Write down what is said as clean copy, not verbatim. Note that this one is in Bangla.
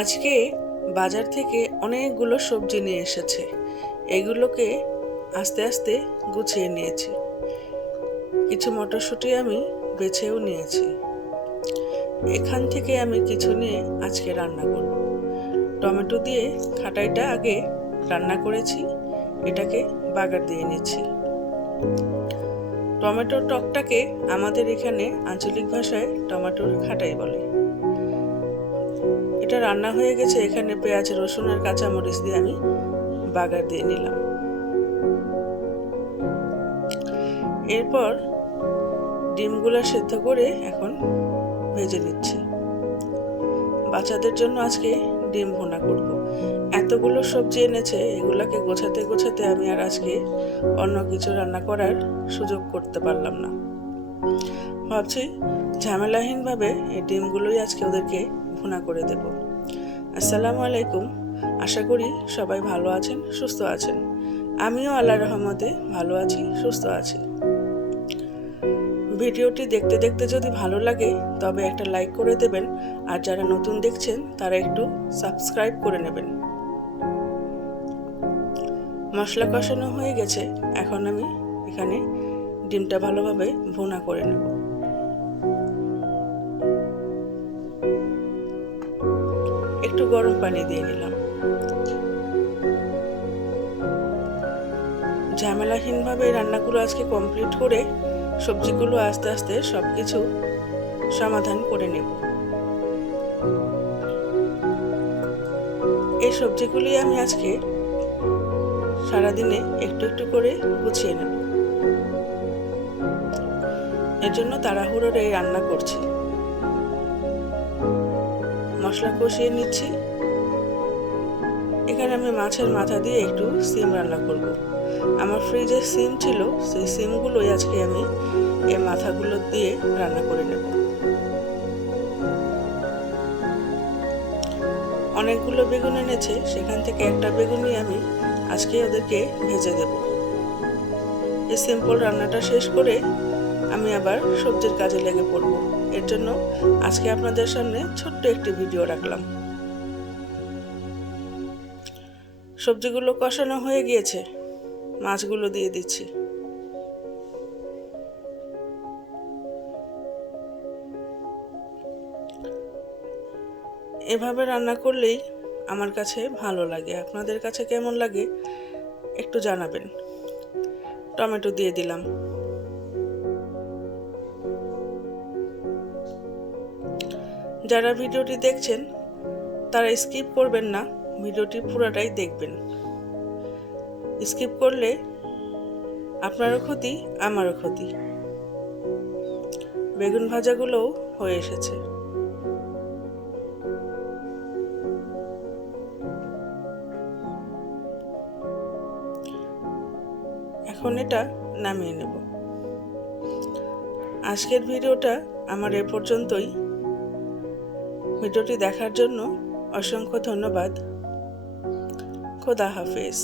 আজকে বাজার থেকে অনেকগুলো সবজি নিয়ে এসেছে। এগুলোকে আস্তে আস্তে গুছিয়ে নিয়েছি। কিছু মটরশুঁটি আমি বেছেও নিয়েছি। এখান থেকে আমি কিছু নিয়ে আজকে রান্না করব। টমেটো দিয়ে খাটাইটা আগে রান্না করেছি, এটাকে বাগার দিয়ে নিচ্ছি। টমেটোর টকটাকে আমাদের এখানে আঞ্চলিক ভাষায় টমেটোর খাটাই বলে। এটা রান্না হয়ে গেছে। এখানে পেঁয়াজ, রসুন আর কাঁচামরিচ দিয়ে আমি বাগার দিয়ে নিলাম। এরপর ডিমগুলো সেদ্ধ করে এখন ভেজে নিচ্ছি। বাচ্চাদের জন্য আজকে ডিম ভুনা করব। এতগুলো সবজি এনেছে, এগুলাকে গোছাতে গোছাতে আমি আর আজকে অন্য কিছু রান্না করার সুযোগ করতে পারলাম না। ভাবছি ঝামেলাহীনভাবে এই ডিমগুলোই আজকে ওদেরকে ভুনা করে দেব। আসসালামু আলাইকুম। আশা করি সবাই ভালো আছেন, সুস্থ আছেন। আমিও আল্লাহর রহমতে ভালো আছি, সুস্থ আছি। ভিডিওটি দেখতে দেখতে যদি ভালো লাগে তবে একটা লাইক করে দেবেন, আর যারা নতুন দেখছেন তারা একটু সাবস্ক্রাইব করে নেবেন। মশলা কষানো হয়ে গেছে, এখন আমি এখানে ডিমটা ভালোভাবে ভুনা করে নেব। একটু গরম পানি দিয়ে নিলাম। ঝামেলাহীনভাবে রান্নাগুলো আজকে কমপ্লিট করে সবজিগুলো আস্তে আস্তে সবকিছু সমাধান করে নেব। এই সবজিগুলি আমি আজকে সারাদিনে একটু একটু করে গুছিয়ে নেব। এর জন্য তাড়াহুড়োর রান্না করছি। মশলা কষিয়ে নিচ্ছি। এখানে আমি মাছের মাথা দিয়ে একটু সিম রান্না করব। আমার ফ্রিজে সিম ছিল, সেই সিমগুলোই আজকে আমি এই মাথাগুলো দিয়ে রান্না করে নেব। অনেকগুলো বেগুন এনেছে, সেখান থেকে একটা বেগুনই আমি আজকে ওদেরকে ভেজে দেব। এই সিম্পল রান্নাটা শেষ করে আমি আবার সবজির কাজে লেগে পড়ব। এর জন্য আজকে আপনাদের সামনে ছোট্ট একটি ভিডিও রাখলাম। সবজিগুলো কষানো হয়ে গিয়েছে, মাছগুলো দিয়ে দিচ্ছি। এভাবে রান্না করলেই আমার কাছে ভালো লাগে। আপনাদের কাছে কেমন লাগে একটু জানাবেন। টমেটো দিয়ে দিলাম। যারা ভিডিওটি দেখছেন তারা স্কিপ করবেন না, ভিডিওটি পুরোটাই দেখবেন। স্কিপ করলে আপনারও ক্ষতি, আমারও ক্ষতি। বেগুন ভাজাগুলোও হয়ে এসেছে। এখন এটা নামিয়ে নেব। আজকের ভিডিওটা আমার এ পর্যন্তই। ভিডিওটি দেখার জন্য অসংখ্য ধন্যবাদ। খোদা হাফেজ।